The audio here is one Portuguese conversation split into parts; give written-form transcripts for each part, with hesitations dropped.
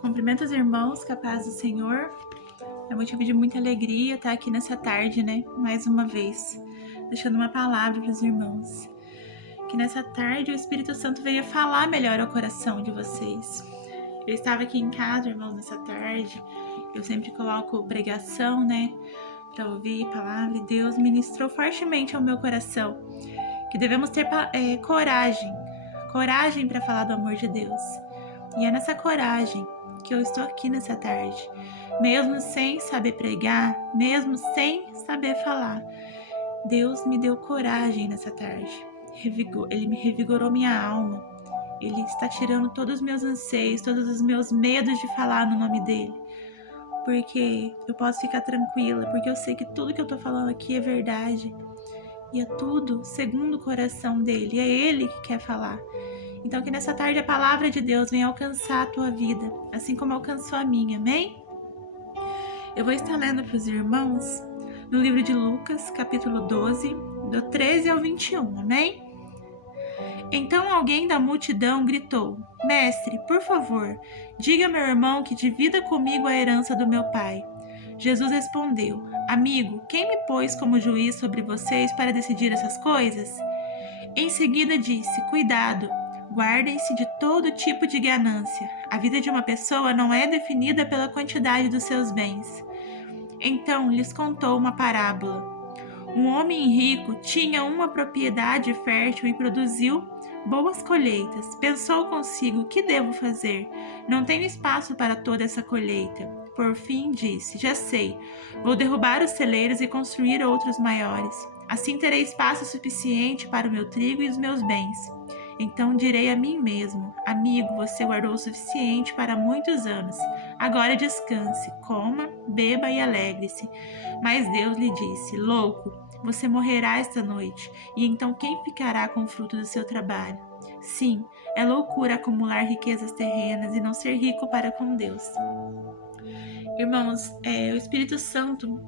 Cumprimento os irmãos, com a paz do Senhor. É motivo de muita alegria estar aqui nessa tarde, né? Mais uma vez, deixando uma palavra para os irmãos. Que nessa tarde o Espírito Santo venha falar melhor ao coração de vocês. Eu estava aqui em casa, irmãos, nessa tarde. Eu sempre coloco pregação, né? Para ouvir a palavra, e Deus ministrou fortemente ao meu coração. Que devemos ter coragem para falar do amor de Deus. E é nessa coragem que eu estou aqui nessa tarde, mesmo sem saber pregar, mesmo sem saber falar. Deus me deu coragem nessa tarde. Ele me revigorou minha alma. Ele está tirando todos os meus anseios, todos os meus medos de falar no nome dele. Porque eu posso ficar tranquila, porque eu sei que tudo que eu estou falando aqui é verdade. E é tudo segundo o coração dele, é ele que quer falar. Então que nessa tarde a palavra de Deus venha alcançar a tua vida, assim como alcançou a minha, amém? Eu vou estar lendo para os irmãos no livro de Lucas, capítulo 12, do 13 ao 21, amém? Então alguém da multidão gritou: Mestre, por favor, diga ao meu irmão que divida comigo a herança do meu pai. Jesus respondeu: Amigo, quem me pôs como juiz sobre vocês para decidir essas coisas? Em seguida disse: Cuidado, guardem-se de todo tipo de ganância. A vida de uma pessoa não é definida pela quantidade dos seus bens. Então lhes contou uma parábola. Um homem rico tinha uma propriedade fértil e produziu boas colheitas. Pensou consigo: que devo fazer? Não tenho espaço para toda essa colheita. Por fim disse: Já sei, vou derrubar os celeiros e construir outros maiores. Assim terei espaço suficiente para o meu trigo e os meus bens. Então direi a mim mesmo: Amigo, você guardou o suficiente para muitos anos. Agora descanse, coma, beba e alegre-se. Mas Deus lhe disse: Louco, você morrerá esta noite, e então quem ficará com o fruto do seu trabalho? Sim, é loucura acumular riquezas terrenas e não ser rico para com Deus. Irmãos, o Espírito Santo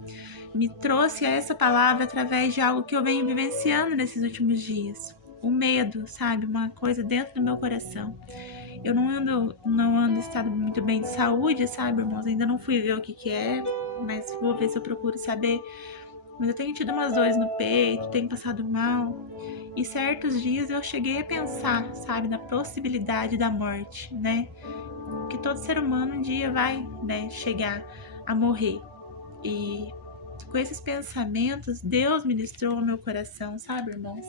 me trouxe essa palavra através de algo que eu venho vivenciando nesses últimos dias. O medo, sabe? Uma coisa dentro do meu coração. Eu não ando em estado muito bem de saúde, sabe, irmãos? Ainda não fui ver o que é, mas vou ver se eu procuro saber. Mas eu tenho tido umas dores no peito, tenho passado mal. E certos dias eu cheguei a pensar, sabe, na possibilidade da morte, né? Que todo ser humano um dia vai, né, chegar a morrer. E com esses pensamentos, Deus ministrou ao meu coração, sabe, irmãos?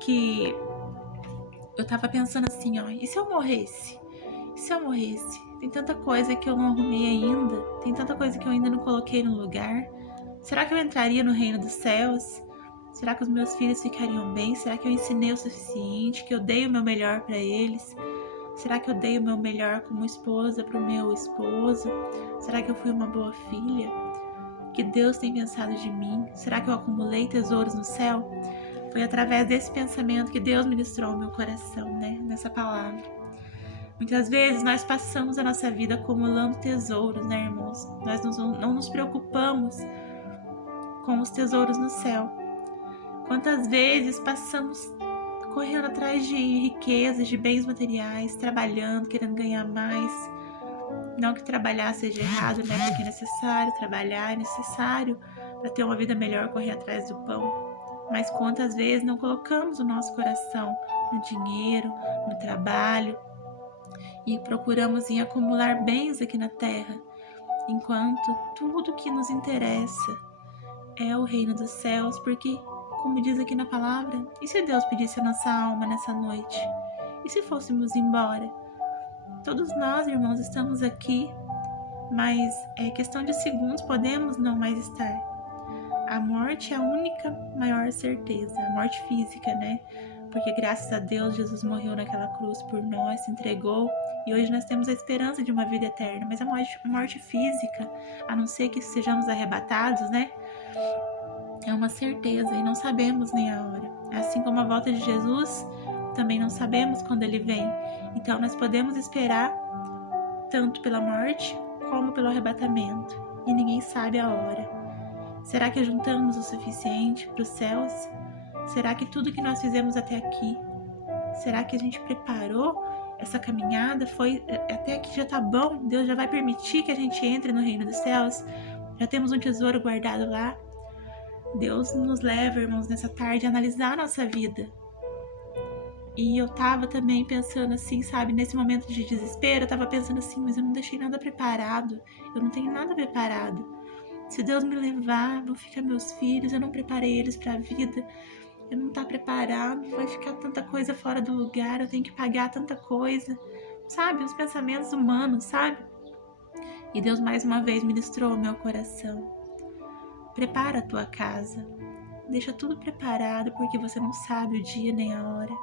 Que eu tava pensando assim, ó, e se eu morresse? E se eu morresse? Tem tanta coisa que eu não arrumei ainda, tem tanta coisa que eu ainda não coloquei no lugar. Será que eu entraria no reino dos céus? Será que os meus filhos ficariam bem? Será que eu ensinei o suficiente? Que eu dei o meu melhor para eles? Será que eu dei o meu melhor como esposa para o meu esposo? Será que eu fui uma boa filha? O que Deus tem pensado de mim? Será que eu acumulei tesouros no céu? Foi através desse pensamento que Deus ministrou ao meu coração, né? Nessa palavra. Muitas vezes nós passamos a nossa vida acumulando tesouros, né, irmãos? Nós não nos preocupamos com os tesouros no céu. Quantas vezes passamos correndo atrás de riquezas, de bens materiais, trabalhando, querendo ganhar mais. Não que trabalhar seja errado, né? Porque é necessário trabalhar, é necessário para ter uma vida melhor, correr atrás do pão. Mas quantas vezes não colocamos o nosso coração no dinheiro, no trabalho e procuramos em acumular bens aqui na terra, enquanto tudo que nos interessa é o reino dos céus, porque, como diz aqui na palavra, e se Deus pedisse a nossa alma nessa noite? E se fôssemos embora? Todos nós, irmãos, estamos aqui, mas é questão de segundos, podemos não mais estar. A morte é a única maior certeza, a morte física, né? Porque graças a Deus Jesus morreu naquela cruz por nós, se entregou, e hoje nós temos a esperança de uma vida eterna. Mas a morte física, a não ser que sejamos arrebatados, né? É uma certeza e não sabemos nem a hora. Assim como a volta de Jesus, também não sabemos quando ele vem. Então nós podemos esperar tanto pela morte como pelo arrebatamento. E ninguém sabe a hora. Será que juntamos o suficiente para os céus? Será que tudo que nós fizemos até aqui, será que a gente preparou essa caminhada foi até aqui já tá bom, Deus já vai permitir que a gente entre no reino dos céus, já temos um tesouro guardado lá. Deus nos leva, irmãos, nessa tarde a analisar a nossa vida. E eu tava também pensando assim, sabe, nesse momento de desespero, eu tava pensando assim, mas eu não deixei nada preparado, eu não tenho nada preparado. Se Deus me levar, vão ficar meus filhos, eu não preparei eles pra vida, eu não tá preparado, vai ficar tanta coisa fora do lugar, eu tenho que pagar tanta coisa, sabe, os pensamentos humanos, sabe? E Deus mais uma vez ministrou o meu coração. Prepara a tua casa, deixa tudo preparado, porque você não sabe o dia nem a hora.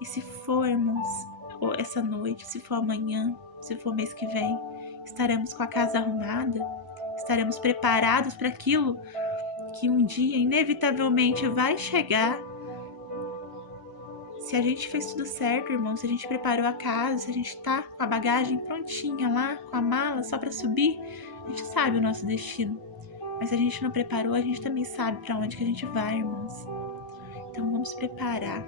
E se for, irmãos, ou essa noite, se for amanhã, se for mês que vem, estaremos com a casa arrumada, estaremos preparados para aquilo que um dia inevitavelmente vai chegar. Se a gente fez tudo certo, irmão, se a gente preparou a casa, se a gente tá com a bagagem prontinha lá, com a mala só para subir, a gente sabe o nosso destino. Mas se a gente não preparou, a gente também sabe para onde que a gente vai, irmãos. Então vamos preparar.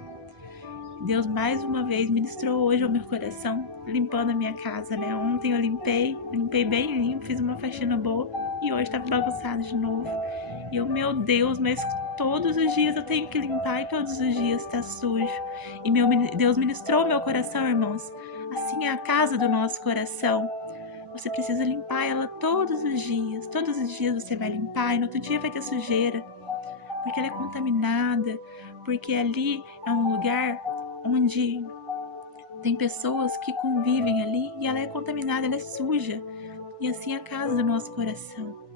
Deus mais uma vez ministrou hoje ao meu coração, limpando a minha casa, né? Ontem eu limpei bem limpo, fiz uma faxina boa e hoje tá bagunçado de novo. E eu, meu Deus, mas todos os dias eu tenho que limpar e todos os dias tá sujo. E Deus ministrou ao meu coração, irmãos. Assim é a casa do nosso coração. Você precisa limpar ela todos os dias. Todos os dias você vai limpar e no outro dia vai ter sujeira. Porque ela é contaminada, porque ali é um lugar onde tem pessoas que convivem ali e ela é contaminada, ela é suja. E assim é a casa do nosso coração.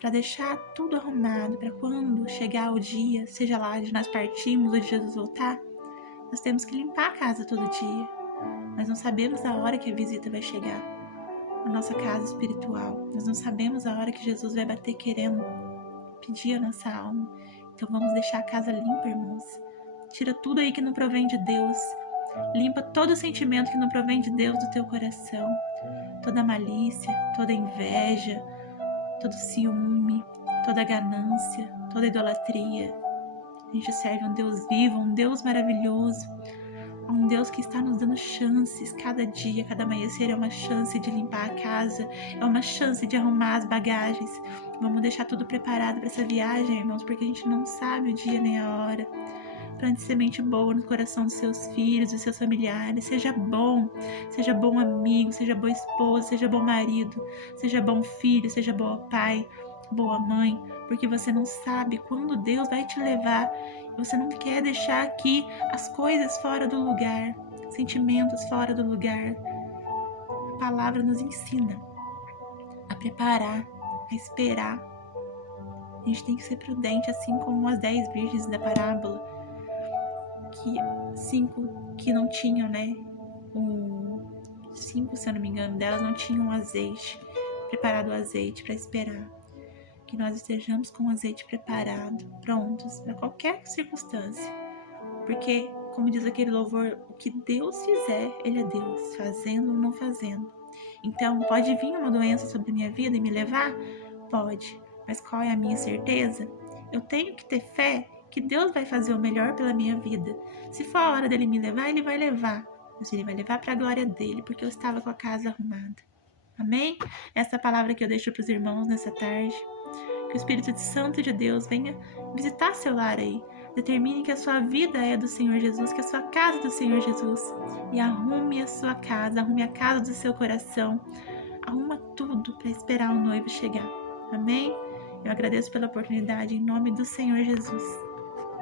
Para deixar tudo arrumado, para quando chegar o dia, seja lá de nós partirmos ou de Jesus voltar, nós temos que limpar a casa todo dia. Nós não sabemos a hora que a visita vai chegar, a nossa casa espiritual. Nós não sabemos a hora que Jesus vai bater querendo pedir a nossa alma. Então vamos deixar a casa limpa, irmãos. Tira tudo aí que não provém de Deus. Limpa todo sentimento que não provém de Deus do teu coração. Toda malícia, toda inveja, todo ciúme, toda ganância, toda idolatria. A gente serve um Deus vivo, um Deus maravilhoso, um Deus que está nos dando chances. Cada dia, cada amanhecer é uma chance de limpar a casa, é uma chance de arrumar as bagagens. Vamos deixar tudo preparado para essa viagem, irmãos, porque a gente não sabe o dia nem a hora. Plante semente boa no coração dos seus filhos, dos seus familiares. Seja bom amigo, seja boa esposa, seja bom marido, seja bom filho, seja bom pai, boa mãe, porque você não sabe quando Deus vai te levar. Você não quer deixar aqui as coisas fora do lugar, sentimentos fora do lugar. A palavra nos ensina a preparar, a esperar. A gente tem que ser prudente, assim como as 10 virgens da parábola, que 5 que não tinham, né? 5, se eu não me engano, delas não tinham azeite, preparado o azeite para esperar. Que nós estejamos com o azeite preparado, prontos para qualquer circunstância. Porque, como diz aquele louvor, o que Deus fizer, Ele é Deus, fazendo ou não fazendo. Então, pode vir uma doença sobre a minha vida e me levar? Pode. Mas qual é a minha certeza? Eu tenho que ter fé que Deus vai fazer o melhor pela minha vida. Se for a hora dele me levar, Ele vai levar. Mas Ele vai levar para a glória dele, porque eu estava com a casa arrumada. Amém? Essa palavra que eu deixo para os irmãos nessa tarde. Que o Espírito Santo de Deus venha visitar seu lar aí. Determine que a sua vida é do Senhor Jesus, que a sua casa é do Senhor Jesus. E arrume a sua casa, arrume a casa do seu coração. Arruma tudo para esperar o noivo chegar. Amém? Eu agradeço pela oportunidade em nome do Senhor Jesus.